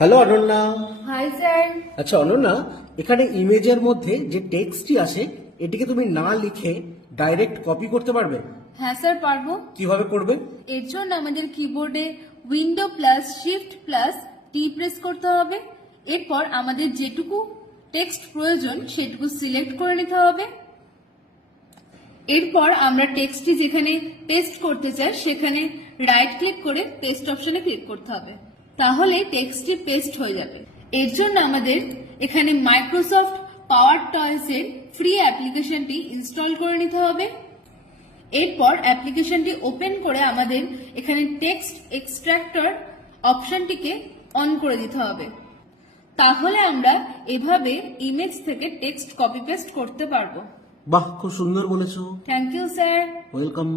Hello Ananya hi sir আচ্ছা অনন্যা এখানে ইমেজের মধ্যে যে টেক্সটটি আসে এটিকে তুমি না লিখে ডাইরেক্ট কপি করতে পারবে? হ্যাঁ স্যার পারব। কীভাবে করবে? এর জন্য আমাদের কিবোর্ডে window plus shift plus T press করতে হবে। এরপর আমাদের যেটুকু টেক্সট প্রয়োজন সেটুকু সিলেক্ট করে নিতে হবে। এরপর আমরা টেক্সটটি যেখানে পেস্ট করতে চাই সেখানে রাইট ক্লিক করে পেস্ট অপশনে ক্লিক করতে হবে। তাহলে টেক্সটটি পেস্ট হয়ে যাবে। এর জন্য আমাদের এখানে মাইক্রোসফট পাওয়ার টয়েসের ফ্রি অ্যাপ্লিকেশনটি ইনস্টল করে নিতে হবে। এরপর অ্যাপ্লিকেশনটি ওপেন করে আমাদের এখানে টেক্সট এক্সট্রাক্টর অপশনটিকে অন করে দিতে হবে। তাহলে আমরা এভাবে ইমেজ থেকে টেক্সট কপি পেস্ট করতে পারব। বাহ খুব সুন্দর বলেছ। Thank you sir welcome